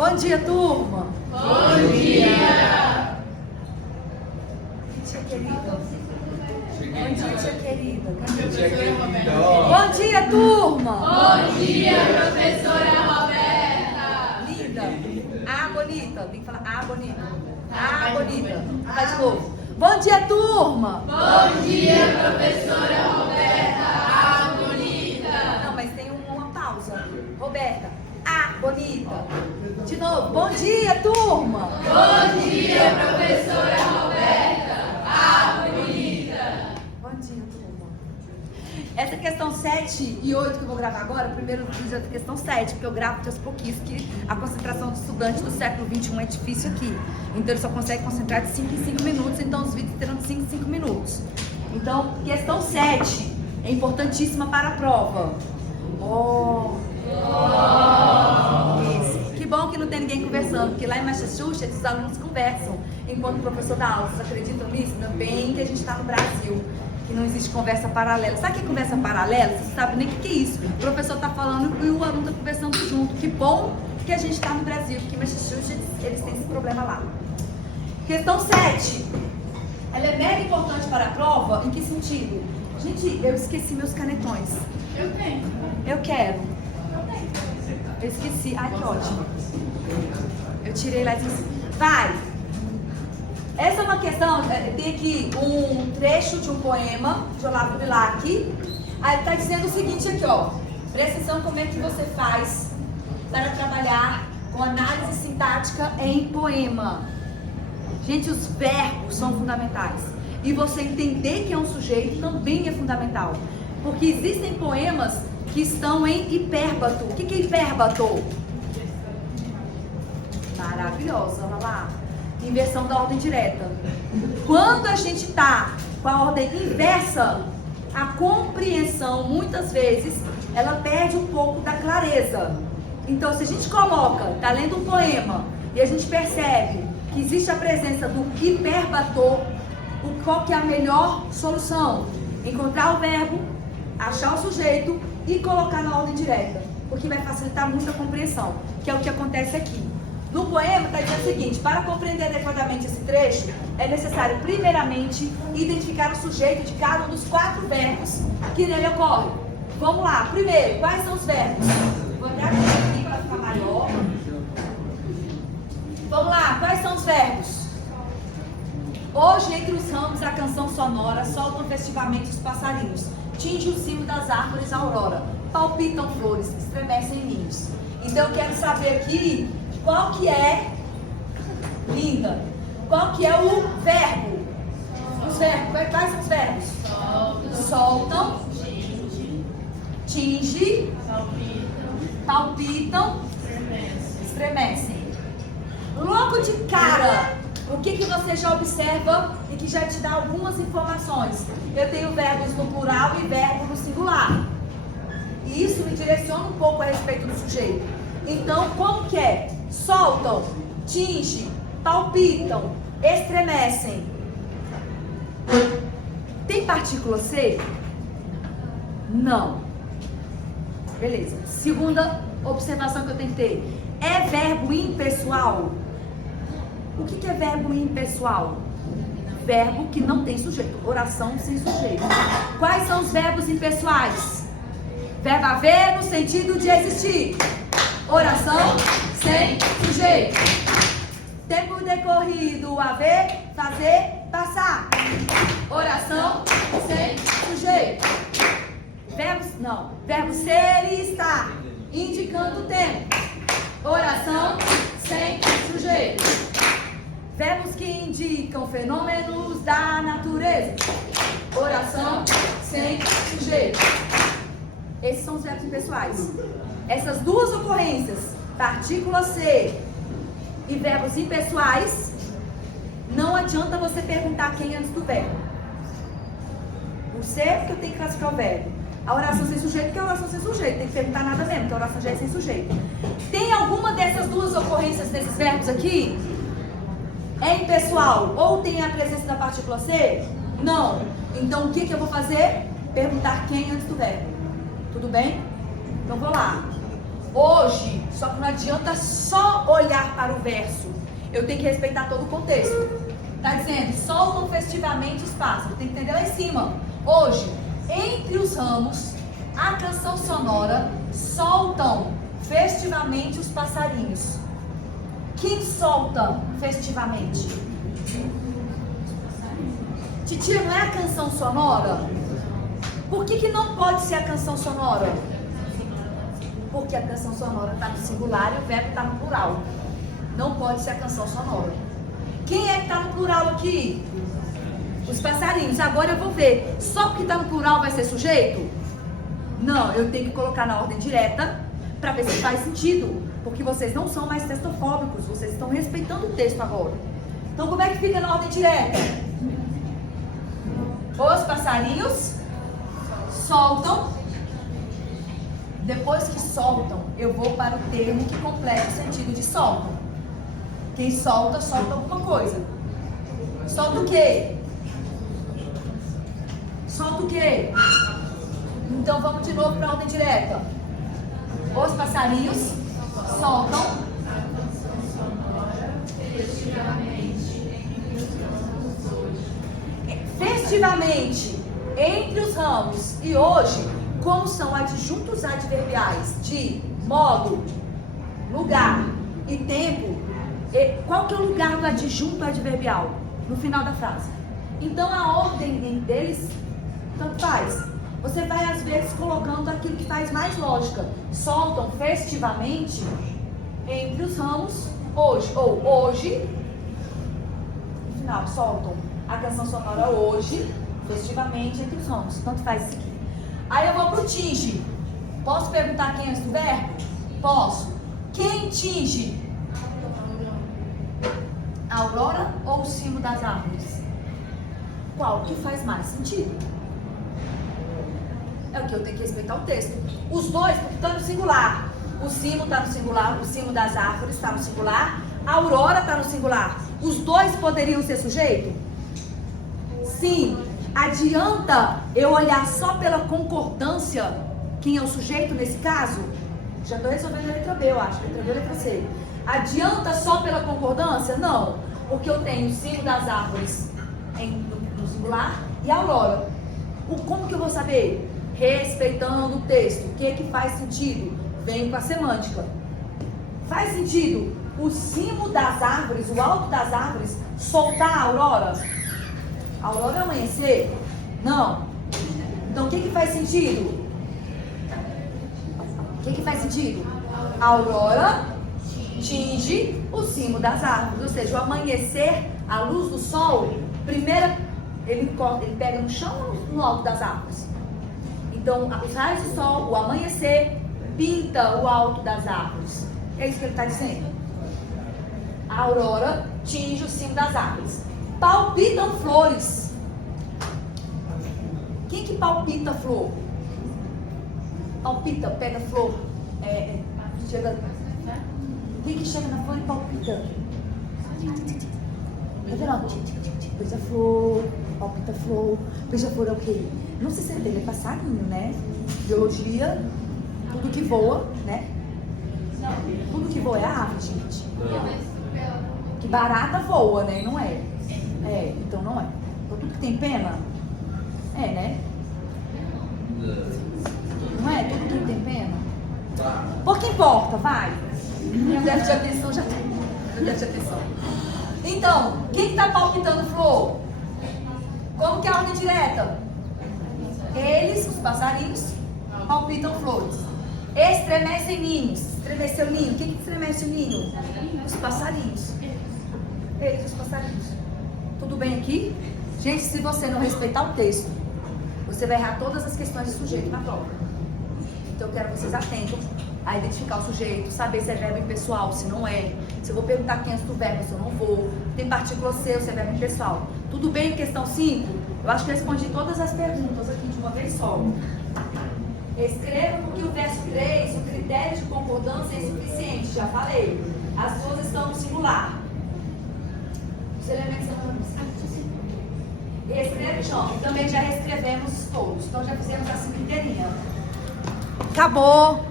Bom dia, turma. Bom dia. Tia querida. Bom dia, tia querida. Bom dia, turma. Bom dia, professora Roberta. Linda. Ah, bonita. Tem que falar ah, bonita. Ah, bonita. Faz de novo. Bom dia, turma. Bom dia, professora Roberta. Ah, bonita. Não, mas tem uma pausa. Roberta. Ah, bonita. De novo. Bom dia, turma. Bom dia, professora Roberta. Ah, bonita. Bom dia, turma. Essa questão 7 e 8 que eu vou gravar agora, primeiro vídeo é da questão 7, porque eu gravo aos pouquinhos, que a concentração do estudante do século XXI é difícil aqui. Então ele só consegue concentrar de 5 em 5 minutos, então os vídeos terão de 5 em 5 minutos. Então, questão 7 é importantíssima para a prova. Isso. Que bom que não tem ninguém conversando, porque lá em Massachusetts os alunos conversam enquanto o professor dá aula. Vocês acreditam nisso? Ainda bem que a gente está no Brasil, que não existe conversa paralela. Sabe o que é conversa paralela? Você sabe nem o que é isso. O professor está falando e o aluno está conversando junto. Que bom que a gente está no Brasil, porque em Massachusetts eles têm esse problema lá. Questão 7. Ela é mega importante para a prova. Em que sentido? Gente, eu esqueci meus canetões. Eu tenho. Eu quero. Eu esqueci. Ai, que ótimo. Eu tirei lá e disse, vai. Essa é uma questão, tem aqui um trecho de um poema de Olavo Bilac. Aí ele está dizendo o seguinte aqui, ó. Presta atenção como é que você faz para trabalhar com análise sintática em poema. Gente, os verbos são fundamentais. E você entender que é um sujeito também é fundamental. Porque existem poemas que estão em hipérbato. O que é hipérbato? Maravilhosa, olha lá. Inversão da ordem direta. Quando a gente está com a ordem inversa, a compreensão, muitas vezes, ela perde um pouco da clareza. Então, se a gente coloca, está lendo um poema, e a gente percebe que existe a presença do hipérbato, qual que é a melhor solução? Encontrar o verbo, achar o sujeito e colocar na ordem direta, porque vai facilitar muito a compreensão, que é o que acontece aqui. No poema está dizendo o seguinte: para compreender adequadamente esse trecho, é necessário primeiramente identificar o sujeito de cada um dos 4 verbos que nele ocorrem. Vamos lá, primeiro, quais são os verbos? Vou até aqui para ficar maior. Vamos lá, quais são os verbos? Hoje, entre os ramos da canção sonora, soltam festivamente os passarinhos. Tinge o cimo das árvores a aurora. Palpitam flores, estremecem ninhos. Então, eu quero saber aqui qual que é, linda, qual que é o verbo? Os verbos, quais são os verbos? Soltam, tinge, palpitam, estremecem. Logo de cara, o que você já observa e que já te dá algumas informações? Eu tenho verbos no plural e verbo no singular. E isso me direciona um pouco a respeito do sujeito. Então, como que é? Soltam, tinge, palpitam, estremecem. Tem partícula C? Não. Beleza. Segunda observação que eu tenho que ter. É verbo impessoal? O que é verbo impessoal? Verbo que não tem sujeito. Oração sem sujeito. Quais são os verbos impessoais? Verbo haver no sentido de existir. Oração sem sujeito. Tempo decorrido, haver, fazer, passar. Oração sem sujeito. Verbos, não. Verbo ser e estar, indicando o tempo. Oração sem sujeito. Verbos que indicam fenômenos da natureza. Oração sem sujeito. Esses são os verbos impessoais. Essas duas ocorrências, partícula C e verbos impessoais, não adianta você perguntar quem antes do verbo. O C é porque eu tenho que classificar o verbo. A oração sem sujeito, porque é oração sem sujeito. Tem que perguntar nada mesmo, porque a oração já é sem sujeito. Tem alguma dessas duas ocorrências desses verbos aqui? É impessoal? Ou tem a presença da partícula C? Não. Então o que eu vou fazer? Perguntar quem antes do verbo. Tudo bem? Então vou lá. Hoje, só que não adianta só olhar para o verso. Eu tenho que respeitar todo o contexto. Está dizendo, soltam festivamente os pássaros. Tem que entender lá em cima. Hoje, entre os ramos, a canção sonora, soltam festivamente os passarinhos. Quem solta festivamente? Titia, não é a canção sonora? Por que não pode ser a canção sonora? Porque a canção sonora está no singular e o verbo está no plural. Não pode ser a canção sonora. Quem é que está no plural aqui? Os passarinhos. Agora eu vou ver. Só porque está no plural vai ser sujeito? Não, eu tenho que colocar na ordem direta para ver se faz sentido. Porque vocês não são mais textofóbicos. Vocês estão respeitando o texto agora. Então como é que fica na ordem direta? Os passarinhos soltam. Depois que soltam, eu vou para o termo que completa o sentido de soltam. Quem solta, solta alguma coisa. Solta o quê? Solta o quê? Então vamos de novo para a ordem direta. Os passarinhos soltam festivamente entre os ramos e hoje, como são adjuntos adverbiais de modo, lugar e tempo. Qual que é o lugar do adjunto adverbial? No final da frase. Então a ordem deles tanto faz. Você vai às vezes colocando aquilo que faz mais lógica. Soltam festivamente entre os ramos hoje. Ou hoje, no final, soltam a canção sonora hoje, festivamente entre os ramos. Tanto faz isso aqui. Aí eu vou pro tinge. Posso perguntar quem é antes do verbo? Posso. Quem tinge? A aurora ou o cimo das árvores? Qual que faz mais sentido? É o que eu tenho que respeitar o texto. Os dois estão no singular. O cimo está no singular, o cimo das árvores está no singular, a aurora está no singular. Os dois poderiam ser sujeito? Sim. Adianta eu olhar só pela concordância quem é o sujeito nesse caso? Já estou resolvendo a letra B, eu acho. Letra B, letra C. Adianta só pela concordância? Não. Porque eu tenho o cimo das árvores no singular e a aurora. Como que eu vou saber? Respeitando o texto. O que faz sentido? Vem com a semântica. Faz sentido o cimo das árvores, o alto das árvores, soltar a aurora? A aurora é amanhecer? Não. Então o que faz sentido? O que faz sentido? A aurora tinge o cimo das árvores, ou seja, o amanhecer, a luz do sol, primeiro ele pega no chão ou no alto das árvores? Então, os raios do sol, o amanhecer, pinta o alto das árvores. É isso que ele está dizendo. A aurora tinge o cimo das árvores. Palpitam flores. Quem que palpita flor? Palpita, pega flor. Chega. Quem que chega na flor e palpita? Tá vendo? Beija-flor, palpita flor. Beija-flor é o quê? Não sei se ele é passarinho, né? Biologia, tudo que voa, né? Tudo que voa é ave, gente. Que barata voa, né? Não é. Então não é. Então tudo que tem pena, né? Não é? Tudo que tem pena. Pouco importa, vai. Meu déficit de atenção já tem. Meu déficit de atenção. Então, quem está palpitando flor? Como que é a ordem direta? Eles, os passarinhos, palpitam flores. Estremecem ninhos. Estremeceu o ninho. Quem que estremece o ninho? Os passarinhos. Eles, os passarinhos. Tudo bem aqui? Gente, se você não respeitar o texto, você vai errar todas as questões de sujeito na prova. Então eu quero que vocês atentam a identificar o sujeito, saber se é verbo impessoal, se não é. Se eu vou perguntar quem é do verbo, se eu não vou. Tem partícula C, ou se é verbo impessoal. Tudo bem, questão 5? Eu acho que eu respondi todas as perguntas aqui de uma vez só. Escreva porque o verso 3, o critério de concordância é insuficiente, já falei. As duas estão no singular. Os elementos são no singular. Reescreve, João. Também já reescrevemos todos. Então já fizemos assim inteirinha. Acabou.